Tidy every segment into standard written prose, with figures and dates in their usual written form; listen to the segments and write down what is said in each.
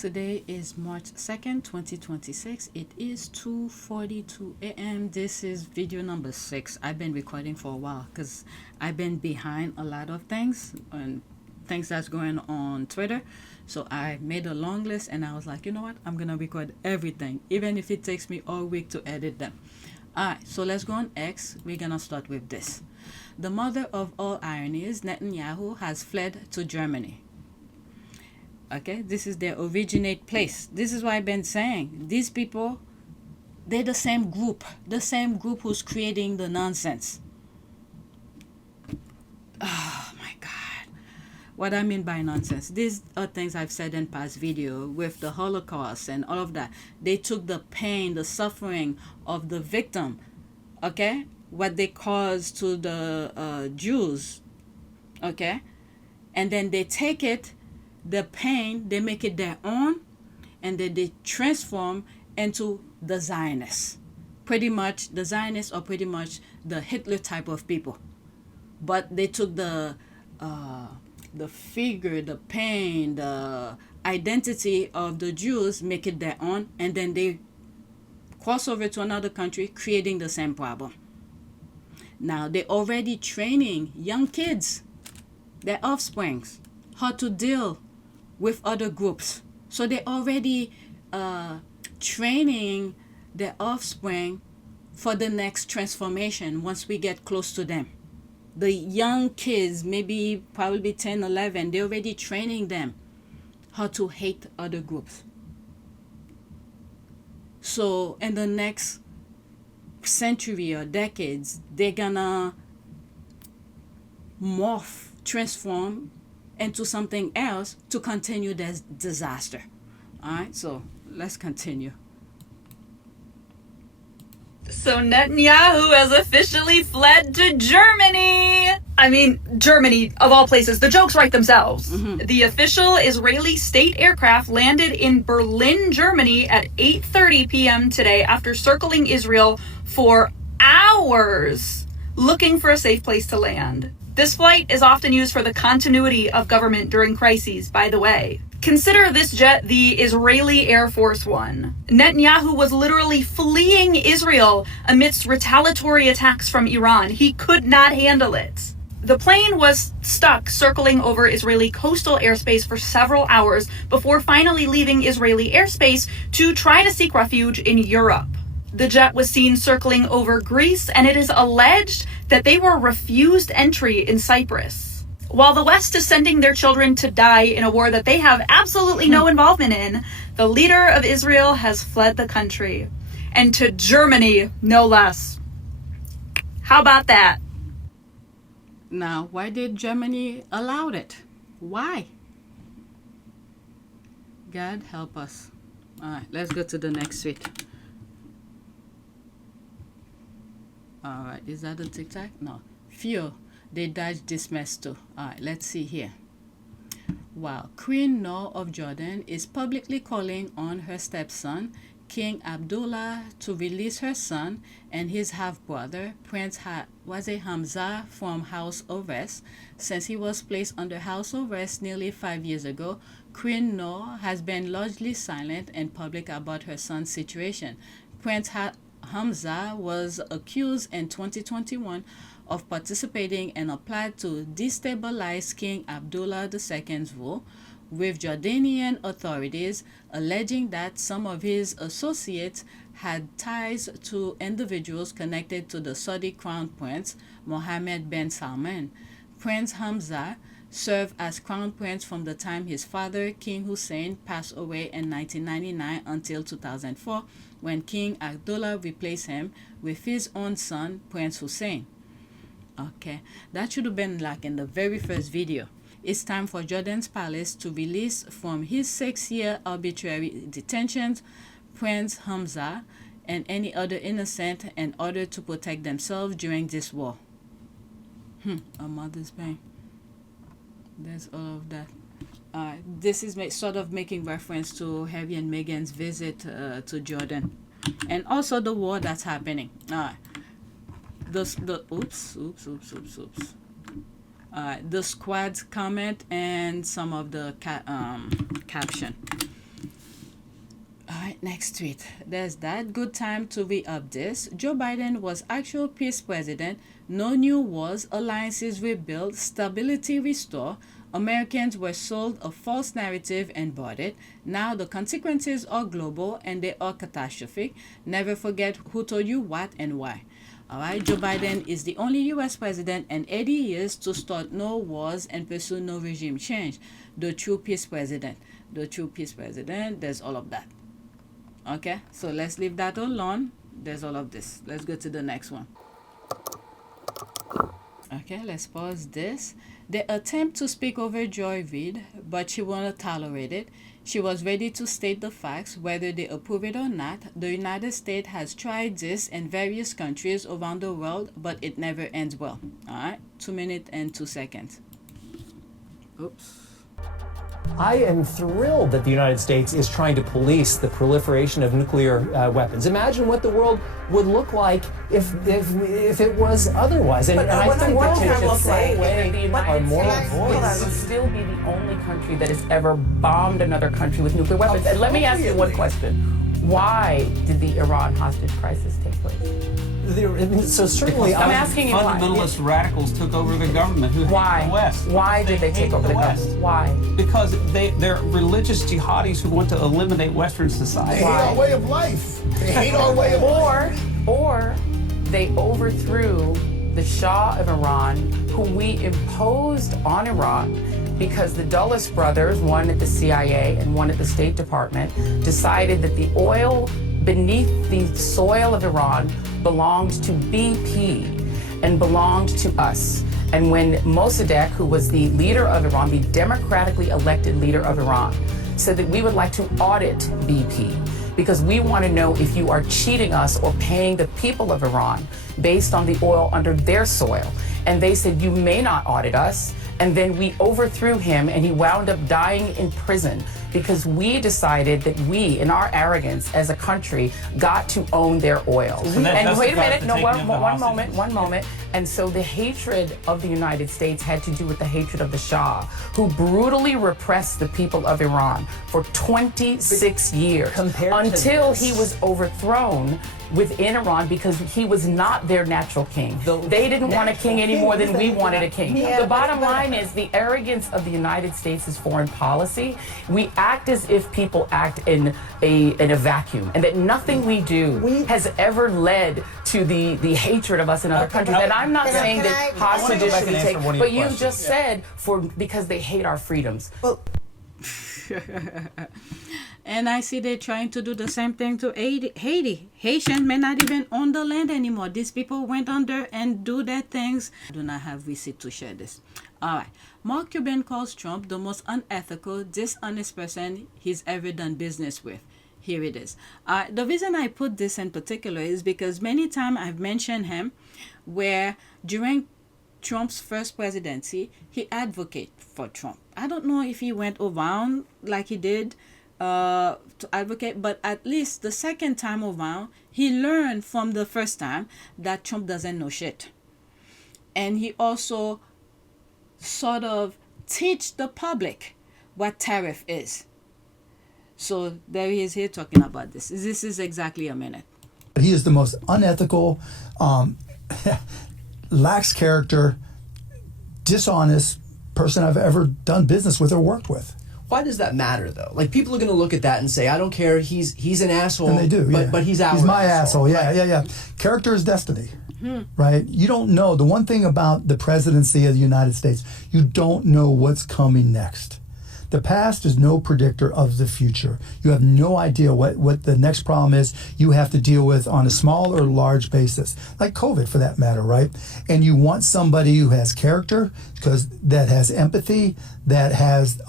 Today is March 2nd, 2026. It is 2:42 a.m. This is video number 6. I've been recording for a while because I've been behind a lot of things and things that's going on Twitter. So I made a long list and I was like, you know what? I'm going to record everything, even if it takes me all week to edit them. Alright, so let's go on X. We're going to start with this. The mother of all ironies, Netanyahu, has fled to Germany. Okay, this is their originate place. This is what I've been saying. These people, they're the same group who's creating the nonsense. Oh my God. What I mean by nonsense, these are things I've said in past video with the Holocaust and all of that. They took the pain, the suffering of the victim, okay, what they caused to the Jews, okay, and then they take it, the pain, they make it their own, and then they transform into the Zionists. Pretty much, the Zionists are pretty much the Hitler type of people. But they took the figure, the pain, the identity of the Jews, make it their own, and then they cross over to another country, creating the same problem. Now, they're already training young kids, their offsprings, how to deal with other groups. So they're already training their offspring for the next transformation once we get close to them. The young kids, maybe probably 10, 11, they're already training them how to hate other groups. So in the next century or decades, they're gonna morph, transform into something else to continue this disaster. All right, so let's continue. So Netanyahu has officially fled to Germany. I mean, Germany, of all places. The jokes write themselves. Mm-hmm. The official Israeli state aircraft landed in Berlin, Germany at 8:30 p.m. today after circling Israel for hours, looking for a safe place to land. This flight is often used for the continuity of government during crises, by the way. Consider this jet the Israeli Air Force One. Netanyahu was literally fleeing Israel amidst retaliatory attacks from Iran. He could not handle it. The plane was stuck circling over Israeli coastal airspace for several hours before finally leaving Israeli airspace to try to seek refuge in Europe. The jet was seen circling over Greece, and it is alleged that they were refused entry in Cyprus. While the West is sending their children to die in a war that they have absolutely no involvement in, the leader of Israel has fled the country. And to Germany, no less. How about that? Now, why did Germany allow it? Why? God help us. All right, let's go to the next tweet. All right, is that a TikTok? No. Phew, they dodged this mess too. All right, let's see here. Wow, Queen Noor of Jordan is publicly calling on her stepson, King Abdullah, to release her son and his half-brother, Prince Hamza, from house arrest. Since he was placed under house arrest nearly 5 years ago, Queen Noor has been largely silent in public about her son's situation. Prince Hamza was accused in 2021 of participating in a plot to destabilize King Abdullah II's rule, with Jordanian authorities alleging that some of his associates had ties to individuals connected to the Saudi Crown Prince Mohammed bin Salman. Prince Hamza served as Crown Prince from the time his father, King Hussein, passed away in 1999 until 2004, when King Abdullah replaced him with his own son, Prince Hussein. Okay, that should have been like in the very first video. It's time for Jordan's palace to release from his 6-year arbitrary detentions Prince Hamza and any other innocent in order to protect themselves during this war. A mother's pain. There's all of that. This is sort of making reference to Harry and Meghan's visit to Jordan, and also the war that's happening. The squad's comment and some of the caption. next tweet. There's that. Good time to re-up this. Joe Biden was actual peace president. No new wars, alliances rebuilt, stability restored. Americans were sold a false narrative and bought it. Now the consequences are global and they are catastrophic. Never forget who told you what and why. Alright, Joe Biden is the only US president in 80 years to start no wars and pursue no regime change. The true peace president. The true peace president, there's all of that. Okay, so let's leave that alone. There's all of this. Let's go to the next one. Okay, let's pause this. They attempt to speak over Joy Reid, but she won't tolerate it. She was ready to state the facts, whether they approve it or not. The United States has tried this in various countries around the world, but it never ends well. Alright, 2 minutes and 2 seconds. Oops. I am thrilled that the United States is trying to police the proliferation of nuclear weapons. Imagine what the world would look like if it was otherwise. And I think that to say our moral voice would still be the only country that has ever bombed another country with nuclear weapons. And let me ask you one question. Why did the Iran hostage crisis take place? So certainly, I'm asking you why. Fundamentalist radicals took over the government who hate the West. Why did they take over the government? Why? Because they're religious jihadis who want to eliminate Western society. They hate our way of life. They hate our way of life. Or they overthrew the Shah of Iran, whom we imposed on Iran because the Dulles brothers, one at the CIA and one at the State Department, decided that the oil beneath the soil of Iran belonged to BP and belonged to us. And when Mossadegh, who was the leader of Iran, the democratically elected leader of Iran, said that we would like to audit BP because we want to know if you are cheating us or paying the people of Iran based on the oil under their soil. And they said, you may not audit us. And then we overthrew him and he wound up dying in prison because we decided that we, in our arrogance as a country, got to own their oil. And wait a minute, no, one moment. And so the hatred of the United States had to do with the hatred of the Shah, who brutally repressed the people of Iran for 26 years until he was overthrown within Iran because he was not their natural king. They didn't want a king any more than we wanted a king. The bottom line is the arrogance of the United States' foreign policy. We act as if people act in a vacuum, and that nothing we do has ever led to the hatred of us in other countries. And I'm not saying that hostages should be taken, but you just said because they hate our freedoms. And I see they're trying to do the same thing to Haiti. Haitians may not even own the land anymore. These people went under and do their things. I do not have receipt to share this. All right. Mark Cuban calls Trump the most unethical, dishonest person he's ever done business with. Here it is. The reason I put this in particular is because many times I've mentioned him where during Trump's first presidency, he advocated for Trump. I don't know if he went around like he did to advocate, but at least the second time around, he learned from the first time that Trump doesn't know shit. And he also sort of teach the public what tariff is. So there he is here talking about this. This is exactly a minute. He is the most unethical, lacks character, dishonest person I've ever done business with or worked with. Why does that matter, though? Like, people are going to look at that and say, I don't care, he's an asshole. And they do, but he's our He's my asshole, right? yeah. Character is destiny, right? You don't know. The one thing about the presidency of the United States, you don't know what's coming next. The past is no predictor of the future. You have no idea what the next problem is you have to deal with on a small or large basis, like COVID for that matter, right? And you want somebody who has character, because that has empathy, that has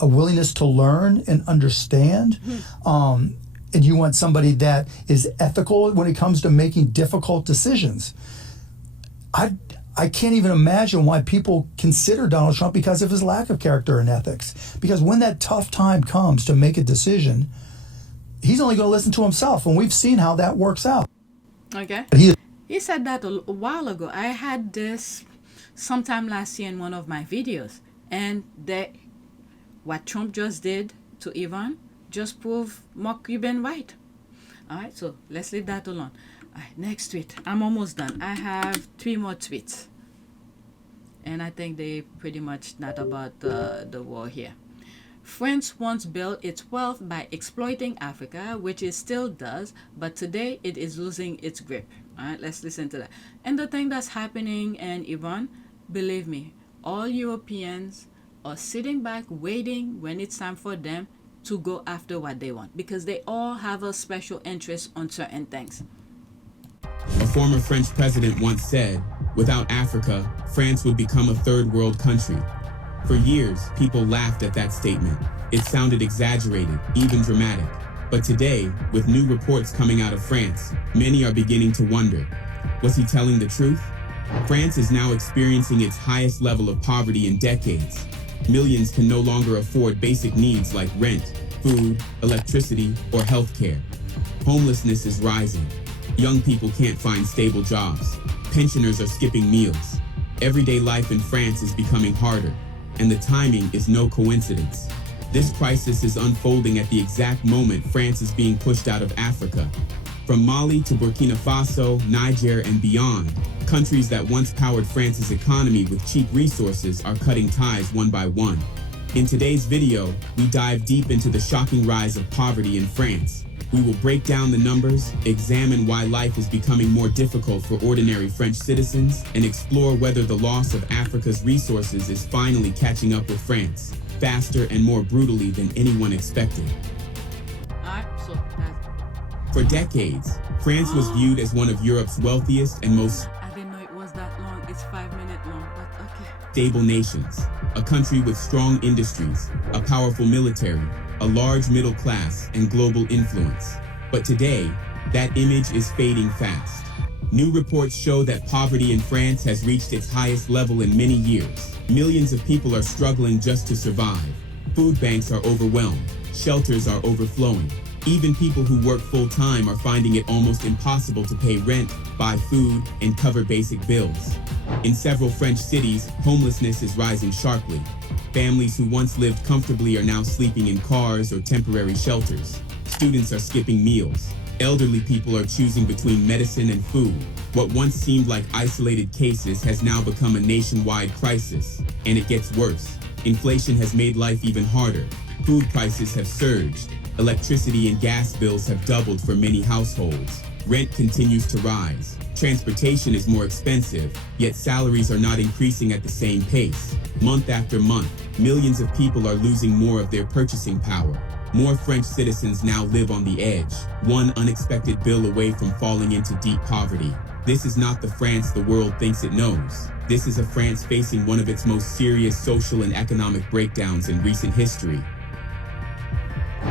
a willingness to learn and understand. And you want somebody that is ethical when it comes to making difficult decisions. I can't even imagine why people consider Donald Trump because of his lack of character and ethics. Because when that tough time comes to make a decision, he's only going to listen to himself, and we've seen how that works out. Okay. He said that a while ago. I had this sometime last year in one of my videos, and what Trump just did to Iran just prove Mark Cuban right. All right, so let's leave that alone. All right, next tweet. I'm almost done. I have 3 more tweets. And I think they pretty much not about the war here. France once built its wealth by exploiting Africa, which it still does, but today it is losing its grip. All right, let's listen to that. And the thing that's happening in Iran, believe me, all Europeans are sitting back waiting when it's time for them to go after what they want, because they all have a special interest on certain things. A former French president once said, without Africa, France would become a third world country. For years, people laughed at that statement. It sounded exaggerated, even dramatic. But today, with new reports coming out of France, many are beginning to wonder, was he telling the truth? France is now experiencing its highest level of poverty in decades. Millions can no longer afford basic needs like rent, food, electricity, or healthcare. Homelessness is rising. Young people can't find stable jobs. Pensioners are skipping meals. Everyday life in France is becoming harder, and the timing is no coincidence. This crisis is unfolding at the exact moment France is being pushed out of Africa. From Mali to Burkina Faso, Niger, and beyond, countries that once powered France's economy with cheap resources are cutting ties one by one. In today's video, we dive deep into the shocking rise of poverty in France. We will break down the numbers, examine why life is becoming more difficult for ordinary French citizens, and explore whether the loss of Africa's resources is finally catching up with France, faster and more brutally than anyone expected. For decades, France was viewed as one of Europe's wealthiest and most I didn't know it was that long. It's 5 minutes long, but okay. stable nations, a country with strong industries, a powerful military, a large middle class, and global influence. But today, that image is fading fast. New reports show that poverty in France has reached its highest level in many years. Millions of people are struggling just to survive. Food banks are overwhelmed. Shelters are overflowing. Even people who work full-time are finding it almost impossible to pay rent, buy food, and cover basic bills. In several French cities, homelessness is rising sharply. Families who once lived comfortably are now sleeping in cars or temporary shelters. Students are skipping meals. Elderly people are choosing between medicine and food. What once seemed like isolated cases has now become a nationwide crisis, and it gets worse. Inflation has made life even harder. Food prices have surged. Electricity and gas bills have doubled for many households. Rent continues to rise. Transportation is more expensive, yet salaries are not increasing at the same pace. Month after month, millions of people are losing more of their purchasing power. More French citizens now live on the edge, one unexpected bill away from falling into deep poverty. This is not the France the world thinks it knows. This is a France facing one of its most serious social and economic breakdowns in recent history.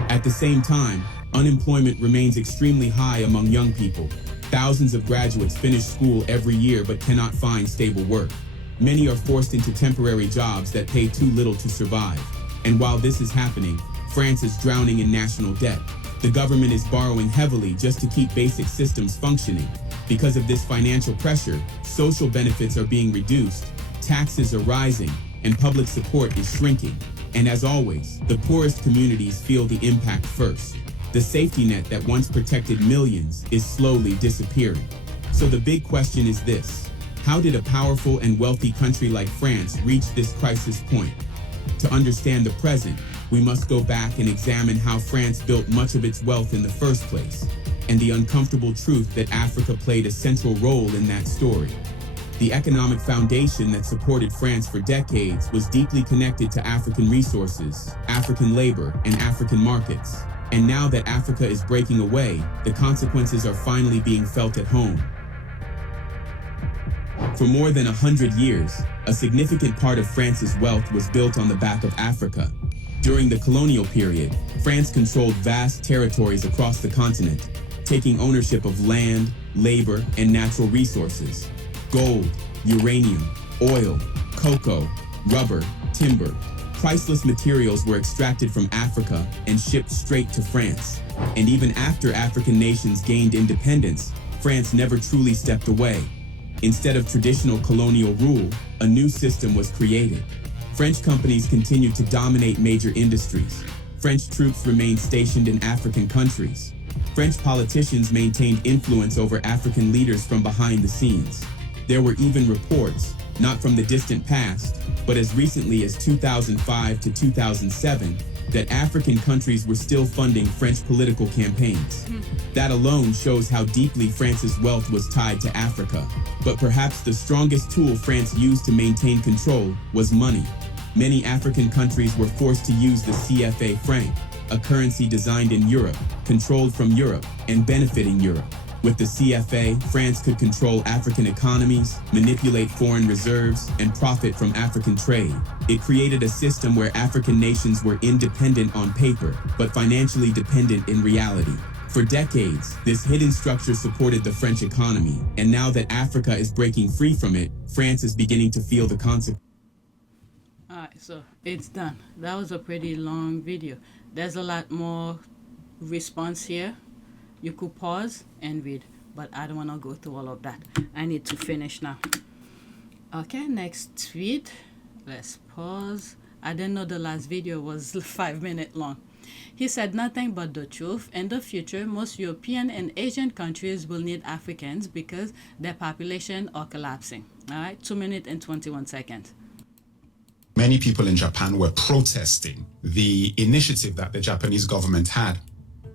At the same time, unemployment remains extremely high among young people. Thousands of graduates finish school every year but cannot find stable work. Many are forced into temporary jobs that pay too little to survive. And while this is happening, France is drowning in national debt. The government is borrowing heavily just to keep basic systems functioning. Because of this financial pressure, social benefits are being reduced, taxes are rising, and public support is shrinking. And as always, the poorest communities feel the impact first. The safety net that once protected millions is slowly disappearing. So the big question is this: how did a powerful and wealthy country like France reach this crisis point? To understand the present, we must go back and examine how France built much of its wealth in the first place, and the uncomfortable truth that Africa played a central role in that story. The economic foundation that supported France for decades was deeply connected to African resources, African labor, and African markets. And now that Africa is breaking away, the consequences are finally being felt at home. For more than 100 years, a significant part of France's wealth was built on the back of Africa. During the colonial period, France controlled vast territories across the continent, taking ownership of land, labor, and natural resources. Gold, uranium, oil, cocoa, rubber, timber. Priceless materials were extracted from Africa and shipped straight to France. And even after African nations gained independence, France never truly stepped away. Instead of traditional colonial rule, a new system was created. French companies continued to dominate major industries. French troops remained stationed in African countries. French politicians maintained influence over African leaders from behind the scenes. There were even reports, not from the distant past, but as recently as 2005 to 2007, that African countries were still funding French political campaigns. That alone shows how deeply France's wealth was tied to Africa. But perhaps the strongest tool France used to maintain control was money. Many African countries were forced to use the CFA franc, a currency designed in Europe, controlled from Europe, and benefiting Europe. With the CFA, France could control African economies, manipulate foreign reserves, and profit from African trade. It created a system where African nations were independent on paper, but financially dependent in reality. For decades, this hidden structure supported the French economy, and now that Africa is breaking free from it, France is beginning to feel the consequences. Alright, so it's done. That was a pretty long video. There's a lot more response here. You could pause and read, but I don't want to go through all of that. I need to finish now. Okay, next tweet. Let's pause. I didn't know the last video was 5 minutes long. He said nothing but the truth. In the future, most European and Asian countries will need Africans because their population are collapsing. All right, 2 minutes and 21 seconds. Many people in Japan were protesting the initiative that the Japanese government had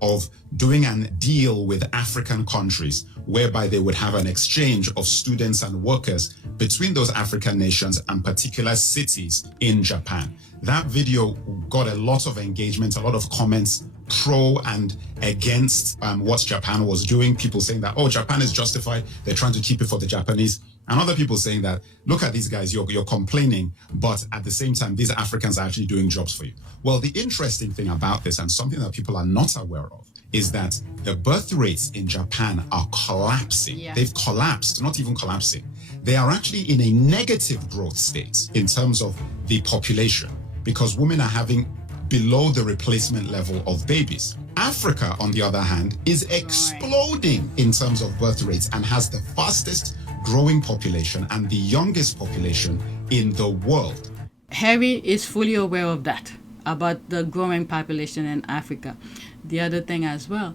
of doing a deal with African countries whereby they would have an exchange of students and workers between those African nations and particular cities in Japan. That video got a lot of engagement, a lot of comments pro and against what Japan was doing. People saying that, oh, Japan is justified, they're trying to keep it for the Japanese. And other people saying that, look at these guys, you're complaining, but at the same time, these Africans are actually doing jobs for you. Well, the interesting thing about this, and something that people are not aware of, is that the birth rates in Japan are collapsing. Yeah. They've collapsed, not even collapsing. They are actually in a negative growth state in terms of the population, because women are having below the replacement level of babies. Africa, on the other hand, is exploding in terms of birth rates and has the fastest growing population and the youngest population in the world. Harry is fully aware of that, about the growing population in Africa. The other thing as well,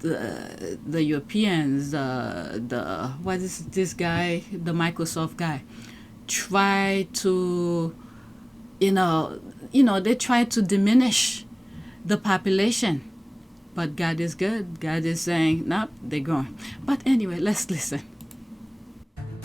the Europeans, what is this guy, the Microsoft guy, try to, they try to diminish the population. But God is good. God is saying, nope, they're growing. But anyway, let's listen.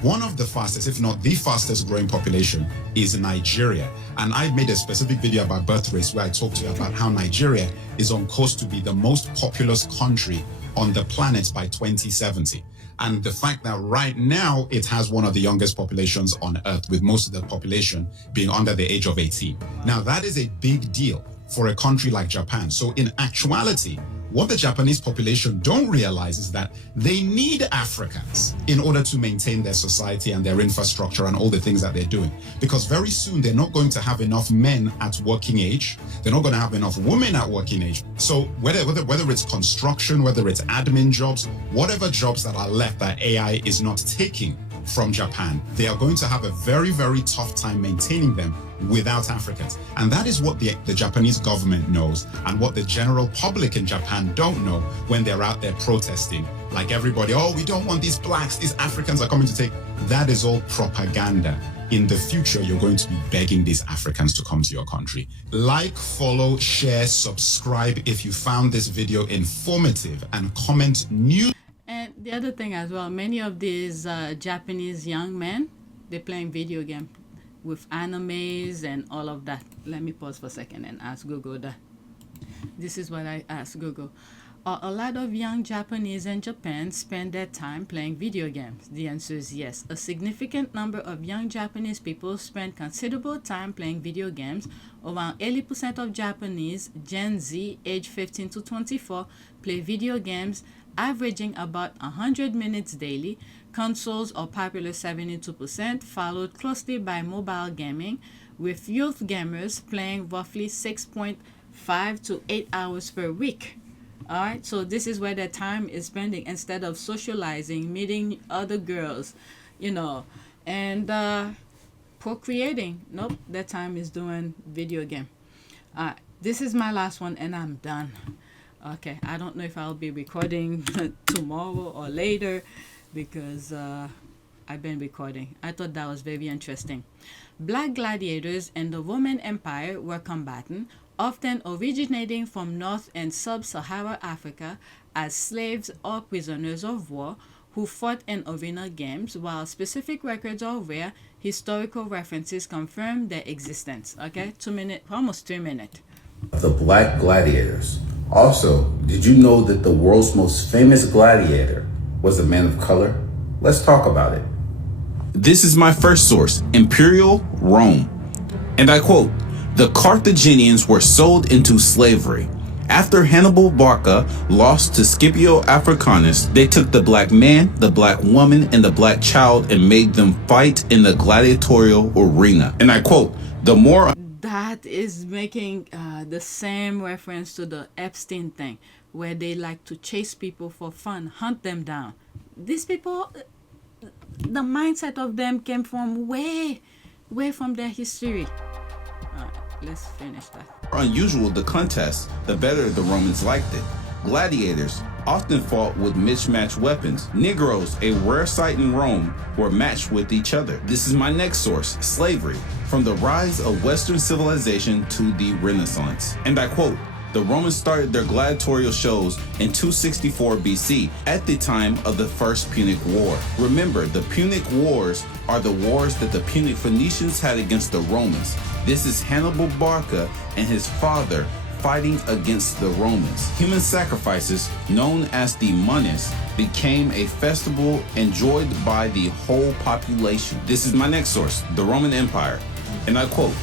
One of the fastest, if not the fastest growing population is Nigeria. And I made a specific video about birth rates where I talked to you about how Nigeria is on course to be the most populous country on the planet by 2070. And the fact that right now it has one of the youngest populations on earth, with most of the population being under the age of 18. Now that is a big deal for a country like Japan. So in actuality, what the Japanese population don't realize is that they need Africans in order to maintain their society and their infrastructure and all the things that they're doing. Because very soon they're not going to have enough men at working age. They're not going to have enough women at working age. So whether it's construction, whether it's admin jobs, whatever jobs that are left that AI is not taking from Japan, they are going to have a very, very tough time maintaining them without Africans. And that is what the Japanese government knows, and what the general public in Japan don't know when they're out there protesting. Like everybody, oh, we don't want these blacks, these Africans are coming to take. That is all propaganda. In the future, you're going to be begging these Africans to come to your country. Like, follow, share, subscribe if you found this video informative, and comment new. And the other thing as well, many of these Japanese young men, they're playing video games with animes and all of that. Let me pause for a second and ask Google that. This is what I asked Google. A lot of young Japanese in Japan spend their time playing video games. The answer is yes. A significant number of young Japanese people spend considerable time playing video games. Around 80% of Japanese Gen Z, age 15 to 24, play video games, averaging about 100 minutes daily. Consoles are popular 72%, followed closely by mobile gaming, with youth gamers playing roughly 6.5 to 8 hours per week. All right, so this is where their time is spending instead of socializing, meeting other girls, and procreating. Nope, their time is doing video game. This is my last one and I'm done. Okay, I don't know if I'll be recording tomorrow or later because I've been recording. I thought that was very interesting. Black gladiators in the Roman Empire were combatants, often originating from North and Sub-Saharan Africa as slaves or prisoners of war who fought in arena games. While specific records are rare, historical references confirm their existence. Okay, 2 minutes, almost 3 minutes. The black gladiators. Also, did you know that the world's most famous gladiator was a man of color? Let's talk about it. This is my first source, Imperial Rome. And I quote, "The Carthaginians were sold into slavery. After Hannibal Barca lost to Scipio Africanus, they took the black man, the black woman, and the black child and made them fight in the gladiatorial arena." And I quote, "The more..." That is making the same reference to the Epstein thing, where they like to chase people for fun, hunt them down. These people, the mindset of them came from way from their history. Let's finish that. Unusual the contest, the better the Romans liked it. Gladiators often fought with mismatched weapons. Negroes, a rare sight in Rome, were matched with each other. This is my next source, slavery, from the rise of Western civilization to the Renaissance. And I quote, "The Romans started their gladiatorial shows in 264 BC at the time of the First Punic War. Remember, the Punic Wars are the wars that the Punic Phoenicians had against the Romans. This is Hannibal Barca and his father fighting against the Romans. Human sacrifices, known as the Munus, became a festival enjoyed by the whole population." This is my next source, the Roman Empire. And I quote,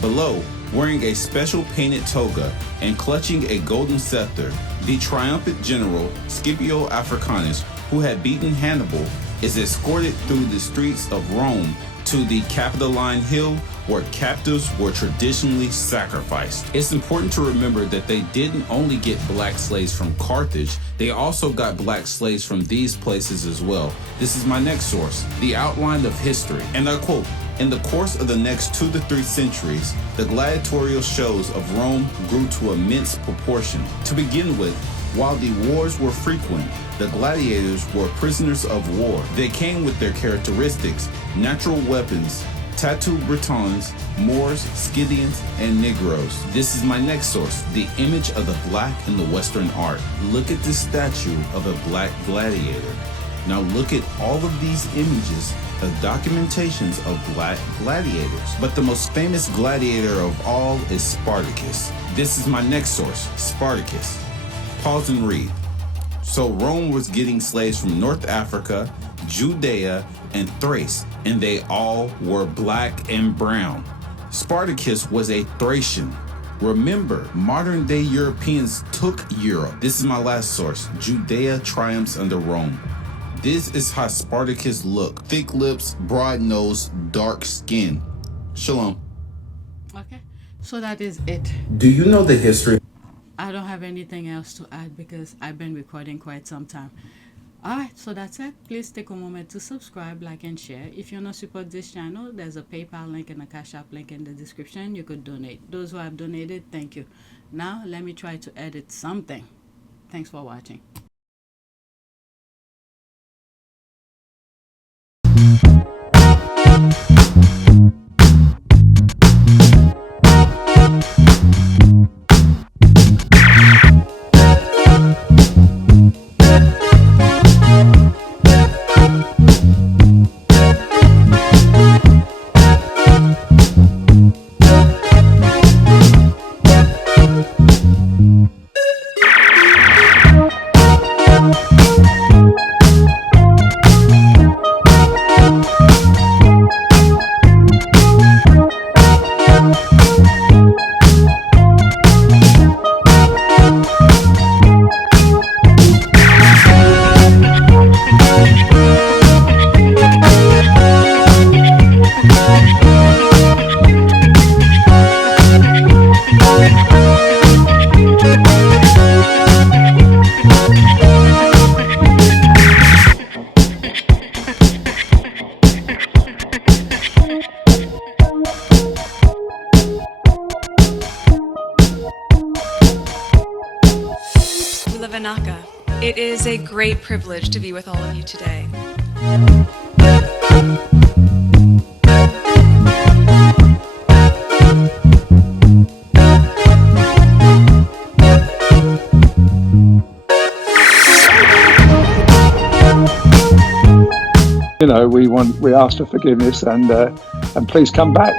"Below, wearing a special painted toga and clutching a golden scepter, the triumphant general Scipio Africanus, who had beaten Hannibal, is escorted through the streets of Rome to the Capitoline Hill, where captives were traditionally sacrificed." It's important to remember that they didn't only get black slaves from Carthage, they also got black slaves from these places as well. This is my next source, the Outline of History. And I quote, "In the course of the next 2 to 3 centuries, the gladiatorial shows of Rome grew to immense proportion. To begin with, while the wars were frequent, the gladiators were prisoners of war. They came with their characteristics, natural weapons, tattooed Bretons, Moors, Scythians, and Negroes." This is my next source, the image of the black in the Western art. Look at this statue of a black gladiator. Now look at all of these images of documentations of black gladiators. But the most famous gladiator of all is Spartacus. This is my next source, Spartacus. Pause and read. So Rome was getting slaves from North Africa, Judea, and Thrace, and they all were black and brown. Spartacus was a Thracian. Remember, modern day Europeans took Europe. This is my last source, Judea triumphs under Rome. This is how Spartacus looked. Thick lips, broad nose, dark skin. Shalom. Okay, so that is it. Do you know the history? I don't have anything else to add because I've been recording quite some time. Alright, so that's it. Please take a moment to subscribe, like, and share. If you want to support this channel, there's a PayPal link and a Cash App link in the description. You could donate. Those who have donated, thank you. Now, let me try to edit something. Thanks for watching. Vanaka. It is a great privilege to be with all of you today. You know, we ask for forgiveness and please come back.